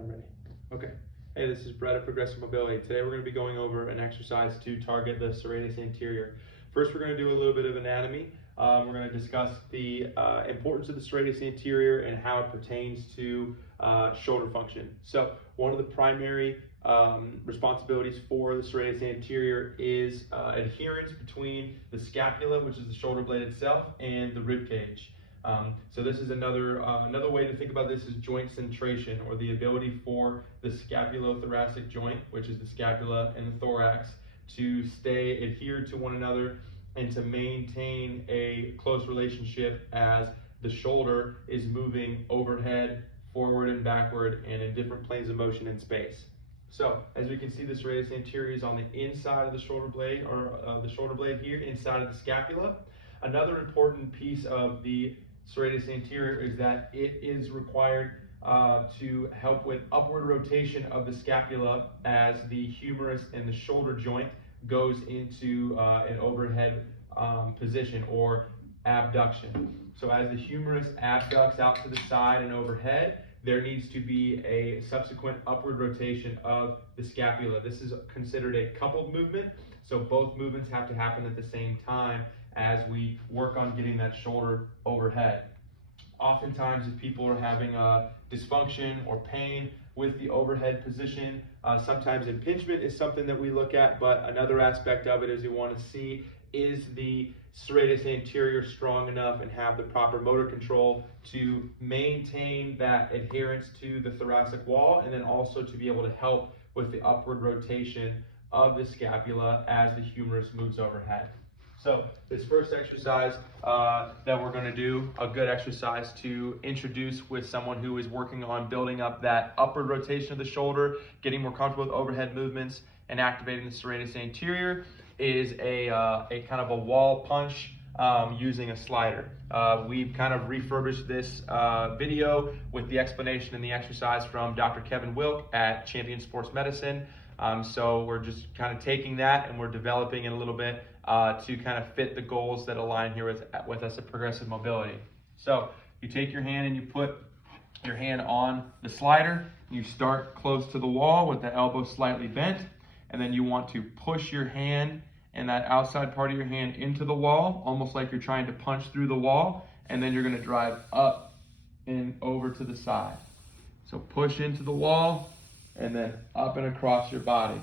I'm ready. Okay. Hey, this is Brett of Progressive Mobility. Today we're going to be going over an exercise to target the serratus anterior. First, we're going to do a little bit of anatomy. We're going to discuss the importance of the serratus anterior and how it pertains to shoulder function. So, one of the primary responsibilities for the serratus anterior is adherence between the scapula, which is the shoulder blade itself, and the rib cage. So this is another way to think about this is joint centration, or the ability for the scapulothoracic joint, which is the scapula and the thorax, to stay adhered to one another and to maintain a close relationship as the shoulder is moving overhead, forward and backward, and in different planes of motion in space. So as we can see, the serratus anterior is on the inside of the shoulder blade, or the shoulder blade here, inside of the scapula. Another important piece of the serratus anterior is that it is required to help with upward rotation of the scapula as the humerus and the shoulder joint goes into an overhead position, or abduction. So as the humerus abducts out to the side and overhead, there needs to be a subsequent upward rotation of the scapula. This is considered a coupled movement, so both movements have to happen at the same time as we work on getting that shoulder overhead. Oftentimes, if people are having dysfunction or pain with the overhead position, sometimes impingement is something that we look at, but another aspect of it is you want to see, is the serratus anterior strong enough and have the proper motor control to maintain that adherence to the thoracic wall, and then also to be able to help with the upward rotation of the scapula as the humerus moves overhead. So this first exercise that we're going to do, a good exercise to introduce with someone who is working on building up that upward rotation of the shoulder, getting more comfortable with overhead movements, and activating the serratus anterior, is a kind of a wall punch using a slider. We've kind of refurbished this video with the explanation and the exercise from Dr. Kevin Wilk at Champion Sports Medicine. So we're just kind of taking that and we're developing it a little bit to kind of fit the goals that align here with us at Progressive Mobility. So you take your hand and you put your hand on the slider. You start close to the wall with the elbow slightly bent, and then you want to push your hand and that outside part of your hand into the wall, almost like you're trying to punch through the wall, and then you're going to drive up and over to the side. So push into the wall and then up and across your body.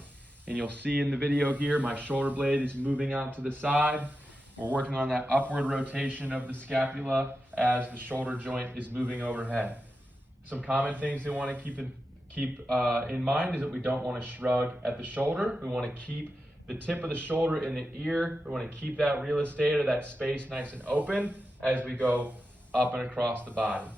And you'll see in the video here, my shoulder blade is moving out to the side. We're working on that upward rotation of the scapula as the shoulder joint is moving overhead. Some common things we want to keep in mind is that we don't want to shrug at the shoulder. We want to keep the tip of the shoulder in the ear. We want to keep that real estate, or that space, nice and open as we go up and across the body.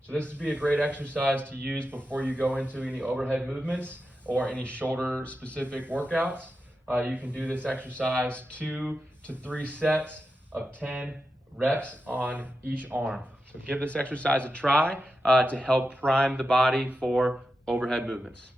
So this would be a great exercise to use before you go into any overhead movements or any shoulder specific workouts. You can do this exercise 2 to 3 sets of 10 reps on each arm. So give this exercise a try to help prime the body for overhead movements.